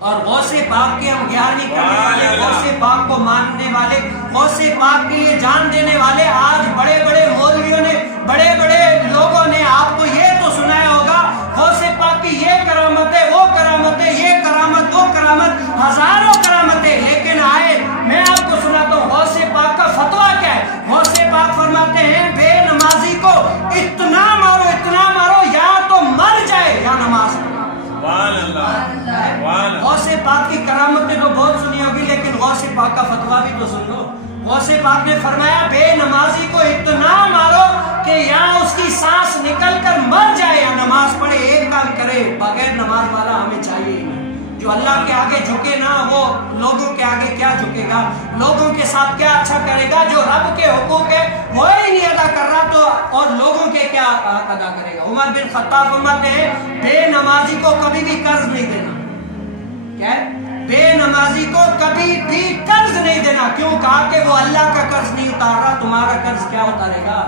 اور غوث پاک کے ہم 11ویں کرنے والے، غوث پاک کو ماننے والے، غوث پاک کے لیے جان دینے والے، آج بڑے بڑے مولویوں نے، بڑے بڑے لوگوں نے آپ کو یہ تو سنایا ہوگا غوث پاک کی یہ کرامت ہے، وہ کرامت ہے، یہ کرامت، وہ کرامت، ہزاروں کرامتیں، لیکن آئے میں آپ کو سناتا ہوں غوث پاک کا فتویٰ کیا ہے۔ غوث پاک فرماتے ہیں بے نمازی کو اتنا مارو یا تو مر جائے یا نماز پڑھے۔ غوث پاک کی کرامتیں تو بہت سنی ہوگی، لیکن غوث پاک کا فتویٰ بھی تو سن لو۔ غوث پاک نے فرمایا بے نمازی کو اتنا مارو کہ یا اس کی سانس نکل کر مر جائے یا نماز پڑھے، ایک کام کرے، بغیر نماز والا ہمیں چاہیے ہی نہیں۔ جو اللہ کے آگے جھکے نا، وہ لوگوں کے آگے کیا جھکے گا، لوگوں کے ساتھ کیا اچھا کرے گا؟ جو رب کے حقوق ہے وہ ہی نہیں ادا کر رہا تو اور لوگوں کے کیا ادا کرے گا؟ عمر بن خطاب فرماتے ہیں بے نمازی کو کبھی بھی قرض نہیں دینا۔ کیا ہے؟ بے نمازی کو کبھی بھی قرض نہیں دینا۔ کیوں؟ کہا کہ وہ اللہ کا قرض نہیں اتار رہا، تمہارا قرض کیا اتارے گا؟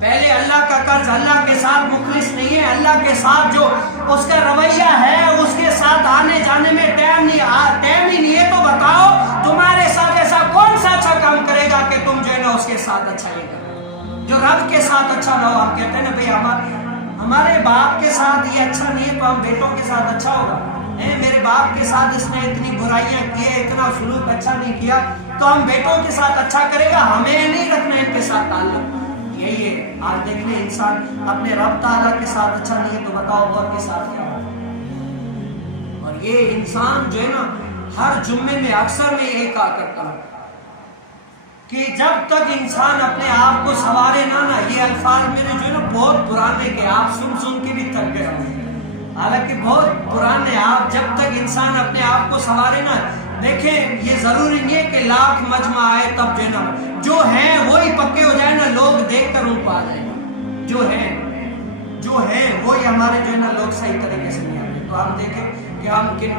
پہلے اللہ کا قرض، اللہ کے ساتھ مخلص نہیں ہے، اللہ کے ساتھ جو اس کا رویہ ہے، اس کے ساتھ آنے جانے میں ٹائم ہی نہیں ہے، تو بتاؤ تمہارے ساتھ ایسا کون سا اچھا کام کرے گا کہ تم جو ہے نا اس کے ساتھ اچھا نہیں کرو؟ جو رب کے ساتھ اچھا نہ ہو، آپ کہتے ہیں نا بھئی ہمارے باپ کے ساتھ یہ اچھا نہیں ہے تو ہم بیٹوں کے ساتھ اچھا ہوگا۔ میرے باپ کے ساتھ اس نے اتنی برائیاں کی ہے، اتنا سلوک اچھا نہیں کیا، تو ہم بیٹوں کے ساتھ اچھا کرے گا، ہمیں نہیں رکھنا ان کے ساتھ تعلق۔ یہی ہے آج دیکھ لیں، انسان اپنے رب تعالیٰ کے ساتھ اچھا نہیں ہے تو بتاؤ اور کے ساتھ کیا ہوگا؟ اور یہ انسان جو ہے نا ہر جمعے میں اکثر میں یہی کہا کرتا ہوں کہ جب تک انسان اپنے آپ کو سنوارے نہ، یہ الفاظ میرے جو ہے نا بہت پرانے کے، آپ سن کے بھی تھک گئے ہوں، حالانکہ بہت پرانے، آپ جب تک انسان اپنے آپ کو سنوارے نا، دیکھیں یہ ضروری نہیں ہے کہ لاکھ مجمع آئے تب جو ہے نا، جو ہیں وہی پکے ہو جائے نا، لوگ دیکھ کر ان کو آ جائیں گے، جو ہیں وہی ہمارے جو ہے نا لوگ صحیح طریقے سے نہیں آتے۔ تو ہم دیکھیں کہ ہم کن